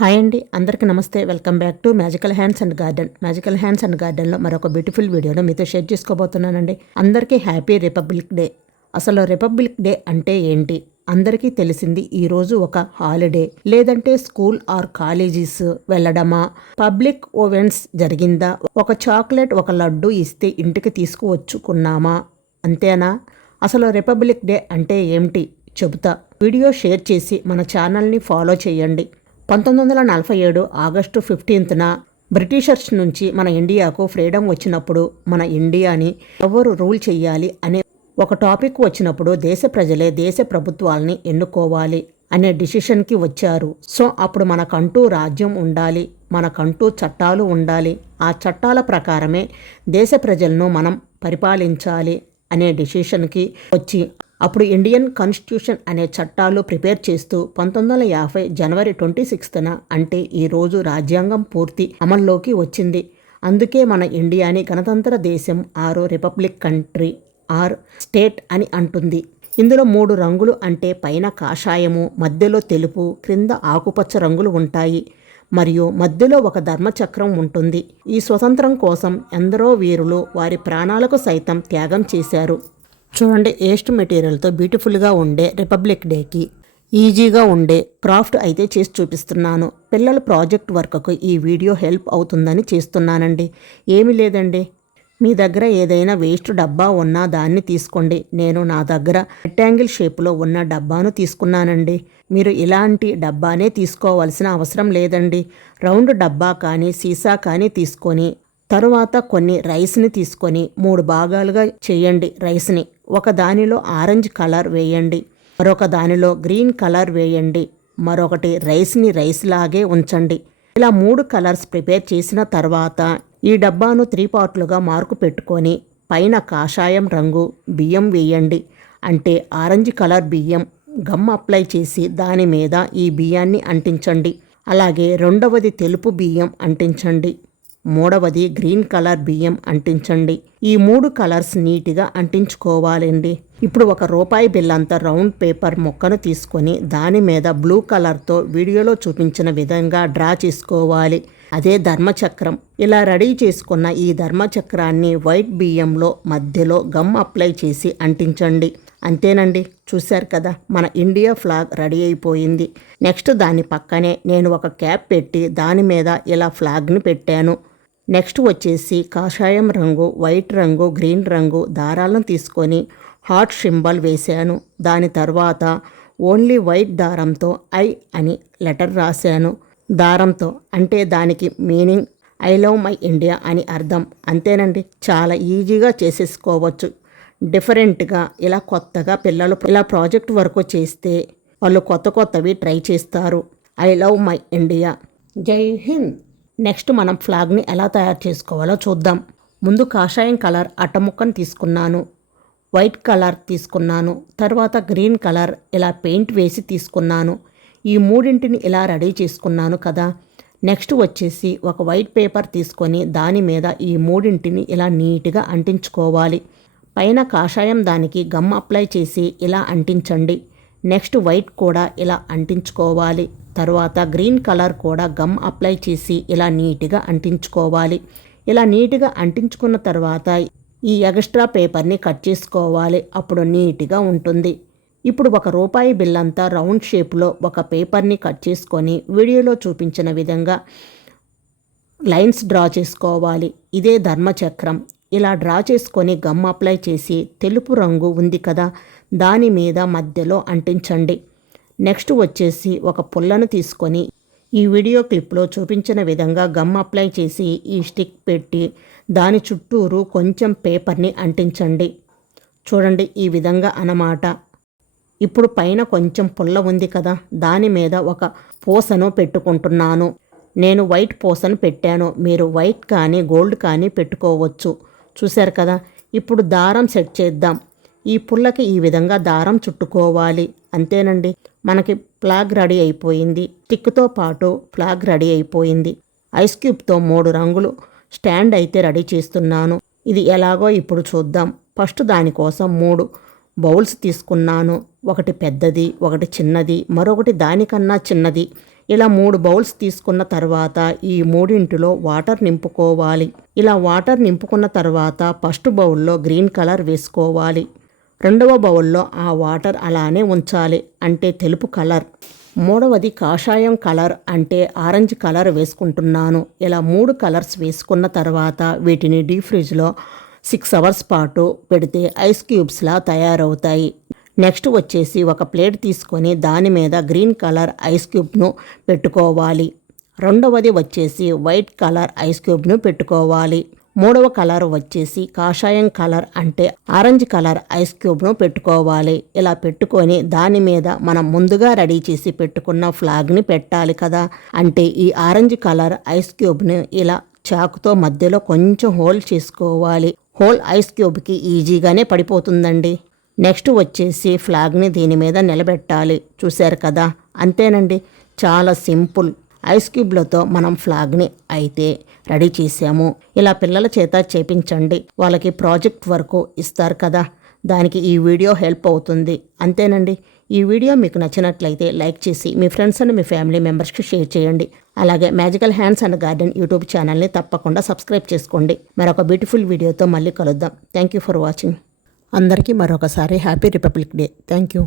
Hi అండి, అందరికీ నమస్తే. Welcome back to magical hands and garden. Magical hands and గార్డెన్లో మరొక బ్యూటిఫుల్ వీడియోను మీతో షేర్ చేసుకోబోతున్నానండి. అందరికీ హ్యాపీ రిపబ్లిక్ డే. అసలు రిపబ్లిక్ డే అంటే ఏంటి? అందరికీ తెలిసింది ఈరోజు ఒక హాలిడే, లేదంటే స్కూల్ ఆర్ కాలేజీస్ వెళ్ళడమా, పబ్లిక్ ఈవెంట్స్ జరిగిందా, ఒక చాక్లెట్ ఒక లడ్డు ఇస్తే ఇంటికి తీసుకువచ్చుకున్నామా, అంతేనా? అసలు రిపబ్లిక్ డే అంటే ఏమిటి చెబుతా. వీడియో షేర్ చేసి మన ఛానల్ని ఫాలో చేయండి. 1947 ఆగస్టు 15న బ్రిటిషర్స్ నుంచి మన ఇండియాకు ఫ్రీడమ్ వచ్చినప్పుడు మన ఇండియాని ఎవరు రూల్ చేయాలి అనే ఒక టాపిక్ వచ్చినప్పుడు దేశ ప్రజలే దేశ ప్రభుత్వాలని ఎన్నుకోవాలి అనే డిసిషన్కి వచ్చారు. సో అప్పుడు మనకంటూ రాజ్యం ఉండాలి, మనకంటూ చట్టాలు ఉండాలి, ఆ చట్టాల ప్రకారమే దేశ ప్రజలను మనం పరిపాలించాలి అనే డిసిషన్కి వచ్చి అప్పుడు ఇండియన్ కాన్స్టిట్యూషన్ అనే చట్టాలు ప్రిపేర్ చేస్తూ 1950 జనవరి 26న అంటే ఈరోజు రాజ్యాంగం పూర్తి అమల్లోకి వచ్చింది. అందుకే మన ఇండియాని గణతంత్ర దేశం ఆరు రిపబ్లిక్ కంట్రీ ఆర్ స్టేట్ అని అంటుంది. ఇందులో 3 రంగులు అంటే పైన కాషాయము, మధ్యలో తెలుపు, క్రింద ఆకుపచ్చ రంగులు ఉంటాయి. మరియు మధ్యలో ఒక ధర్మచక్రం ఉంటుంది. ఈ స్వతంత్రం కోసం ఎందరో వీరులు వారి ప్రాణాలకు సైతం త్యాగం చేశారు. చూడండి, వేస్ట్ మెటీరియల్తో బ్యూటిఫుల్గా ఉండే రిపబ్లిక్ డేకి ఈజీగా ఉండే క్రాఫ్ట్ అయితే చేసి చూపిస్తున్నాను. పిల్లల ప్రాజెక్ట్ వర్క్కు ఈ వీడియో హెల్ప్ అవుతుందని చేస్తున్నానండి. ఏమీ లేదండి, మీ దగ్గర ఏదైనా వేస్ట్ డబ్బా ఉన్నా దాన్ని తీసుకోండి. నేను నా దగ్గర రెక్టాంగిల్ షేప్లో ఉన్న డబ్బాను తీసుకున్నానండి. మీరు ఇలాంటి డబ్బానే తీసుకోవాల్సిన అవసరం లేదండి. రౌండ్ డబ్బా కానీ సీసా కానీ తీసుకొని తరువాత కొన్ని రైస్ని తీసుకొని 3 భాగాలుగా చేయండి. రైస్ని ఒక దానిలో ఆరెంజ్ కలర్ వేయండి, మరొక దానిలో గ్రీన్ కలర్ వేయండి, మరొకటి రైస్ని రైస్ లాగే ఉంచండి. ఇలా 3 కలర్స్ ప్రిపేర్ చేసిన తర్వాత ఈ డబ్బాను 3 పార్ట్లుగా మార్కు పెట్టుకొని పైన కాషాయం రంగు బియ్యం వేయండి. అంటే ఆరెంజ్ కలర్ బియ్యం గమ్ అప్లై చేసి దాని మీద ఈ బియ్యాన్ని అంటించండి. అలాగే రెండవది తెలుపు బియ్యం అంటించండి, మూడవది గ్రీన్ కలర్ బియ్యం అంటించండి. ఈ 3 కలర్స్ నీట్గా అంటించుకోవాలండి. ఇప్పుడు ఒక రూపాయి బిల్లంత రౌండ్ పేపర్ ముక్కను తీసుకొని దాని మీద బ్లూ కలర్తో వీడియోలో చూపించిన విధంగా డ్రా చేసుకోవాలి. అదే ధర్మచక్రం. ఇలా రెడీ చేసుకున్న ఈ ధర్మచక్రాన్ని వైట్ బియ్యంలో మధ్యలో గమ్ అప్లై చేసి అంటించండి. అంతేనండి, చూశారు కదా, మన ఇండియా ఫ్లాగ్ రెడీ అయిపోయింది. నెక్స్ట్ దాని పక్కనే నేను ఒక క్యాప్ పెట్టి దాని మీద ఇలా ఫ్లాగ్ని పెట్టాను. నెక్స్ట్ వచ్చేసి కాషాయం రంగు, వైట్ రంగు, గ్రీన్ రంగు దారాలను తీసుకొని హార్ట్ సింబల్ వేశాను. దాని తర్వాత ఓన్లీ వైట్ దారంతో ఐ అని లెటర్ రాశాను. దారంతో అంటే దానికి meaning I love my India అని అర్థం. అంతేనండి, చాలా ఈజీగా చేసేసుకోవచ్చు. డిఫరెంట్గా ఇలా కొత్తగా పిల్లలు ఇలా ప్రాజెక్ట్ వర్క్ చేస్తే వాళ్ళు కొత్తవి ట్రై చేస్తారు. I love my India. జై హింద్. నెక్స్ట్ మనం ఫ్లాగ్ని ఎలా తయారు చేసుకోవాలో చూద్దాం. ముందు కాషాయం కలర్ అట్టముక్కను తీసుకున్నాను, వైట్ కలర్ తీసుకున్నాను, తర్వాత గ్రీన్ కలర్ ఇలా పెయింట్ వేసి తీసుకున్నాను. ఈ 3ంటిని ఇలా రెడీ చేసుకున్నాను కదా. నెక్స్ట్ వచ్చేసి ఒక వైట్ పేపర్ తీసుకొని దాని మీద ఈ 3ంటిని ఇలా నీట్గా అంటించుకోవాలి. పైన కాషాయం దానికి గమ్ అప్లై చేసి ఇలా అంటించండి. నెక్స్ట్ వైట్ కూడా ఇలా అంటించుకోవాలి. తర్వాత గ్రీన్ కలర్ కూడా గమ్ అప్లై చేసి ఇలా నీట్గా అంటించుకోవాలి. ఇలా నీట్గా అంటించుకున్న తర్వాత ఈ ఎక్స్ట్రా పేపర్ని కట్ చేసుకోవాలి. అప్పుడు నీట్గా ఉంటుంది. ఇప్పుడు ఒక రూపాయి బిల్లంతా రౌండ్ షేప్లో ఒక పేపర్ని కట్ చేసుకొని వీడియోలో చూపించిన విధంగా లైన్స్ డ్రా చేసుకోవాలి. ఇదే ధర్మచక్రం. ఇలా డ్రా చేసుకొని గమ్ అప్లై చేసి తెలుపు రంగు ఉంది కదా దాని మీద మధ్యలో అంటించండి. నెక్స్ట్ వచ్చేసి ఒక పుల్లను తీసుకొని ఈ వీడియో క్లిప్లో చూపించిన విధంగా గమ్ అప్లై చేసి ఈ స్టిక్ పెట్టి దాని చుట్టూరు కొంచెం పేపర్ని అంటించండి. చూడండి, ఈ విధంగా అన్నమాట. ఇప్పుడు పైన కొంచెం పుల్ల ఉంది కదా దాని మీద ఒక పూసను పెట్టుకుంటున్నాను. నేను వైట్ పూసను పెట్టాను, మీరు వైట్ కానీ గోల్డ్ కానీ పెట్టుకోవచ్చు. చూశారు కదా. ఇప్పుడు దారం సెట్ చేద్దాం. ఈ పుల్లకి ఈ విధంగా దారం చుట్టుకోవాలి. అంతేనండి, మనకి ఫ్లాగ్ రెడీ అయిపోయింది. స్టిక్తో పాటు ఫ్లాగ్ రెడీ అయిపోయింది. ఐస్ క్యూబ్తో 3 రంగులు స్టాండ్ అయితే రెడీ చేస్తున్నాను. ఇది ఎలాగో ఇప్పుడు చూద్దాం. ఫస్ట్ దానికోసం 3 బౌల్స్ తీసుకున్నాను. ఒకటి పెద్దది, ఒకటి చిన్నది, మరొకటి దానికన్నా చిన్నది. ఇలా 3 బౌల్స్ తీసుకున్న తర్వాత ఈ మూడింటిలో వాటర్ నింపుకోవాలి. ఇలా వాటర్ నింపుకున్న తర్వాత ఫస్ట్ బౌల్లో గ్రీన్ కలర్ వేసుకోవాలి. రెండవ బౌల్లో ఆ వాటర్ అలానే ఉంచాలి, అంటే తెలుపు కలర్. మూడవది కాషాయం కలర్, అంటే ఆరెంజ్ కలర్ వేసుకుంటున్నాను. ఇలా 3 కలర్స్ వేసుకున్న తర్వాత వీటిని డీప్ ఫ్రిడ్జ్లో 6 అవర్స్ పాటు పెడితే ఐస్ క్యూబ్స్లా తయారవుతాయి. నెక్స్ట్ వచ్చేసి ఒక ప్లేట్ తీసుకొని దాని మీద గ్రీన్ కలర్ ఐస్ క్యూబ్ను పెట్టుకోవాలి. రెండవది వచ్చేసి వైట్ కలర్ ఐస్ క్యూబ్ను పెట్టుకోవాలి. మూడవ కలర్ వచ్చేసి కాషాయం కలర్, అంటే ఆరెంజ్ కలర్ ఐస్ క్యూబ్ను పెట్టుకోవాలి. ఇలా పెట్టుకొని దాని మీద మనం ముందుగా రెడీ చేసి పెట్టుకున్న ఫ్లాగ్ని పెట్టాలి కదా. అంటే ఈ ఆరెంజ్ కలర్ ఐస్ క్యూబ్ని ఇలా చాకుతో మధ్యలో కొంచెం హోల్ చేసుకోవాలి. హోల్ ఐస్ క్యూబ్కి ఈజీగానే పడిపోతుందండి. నెక్స్ట్ వచ్చేసి ఫ్లాగ్ని దీని మీద నిలబెట్టాలి. చూశారు కదా, అంతేనండి, చాలా సింపుల్. ఐస్ క్యూబ్లతో మనం ఫ్లాగ్ని అయితే రెడీ చేసాము. ఇలా పిల్లల చేత చేపించండి, వాళ్ళకి ప్రాజెక్ట్ వర్క్ ఇస్తారు కదా, దానికి ఈ వీడియో హెల్ప్ అవుతుంది. అంతేనండి. ఈ వీడియో మీకు నచ్చినట్లయితే లైక్ చేసి మీ ఫ్రెండ్స్ అండ్ మీ ఫ్యామిలీ మెంబర్స్కి షేర్ చేయండి. అలాగే magical hands and garden YouTube ఛానల్ని తప్పకుండా సబ్స్క్రైబ్ చేసుకోండి. మరొక బ్యూటిఫుల్ వీడియోతో మళ్ళీ కలుద్దాం. Thank you for watching. అందరికీ మరొకసారి happy republic day. Thank you.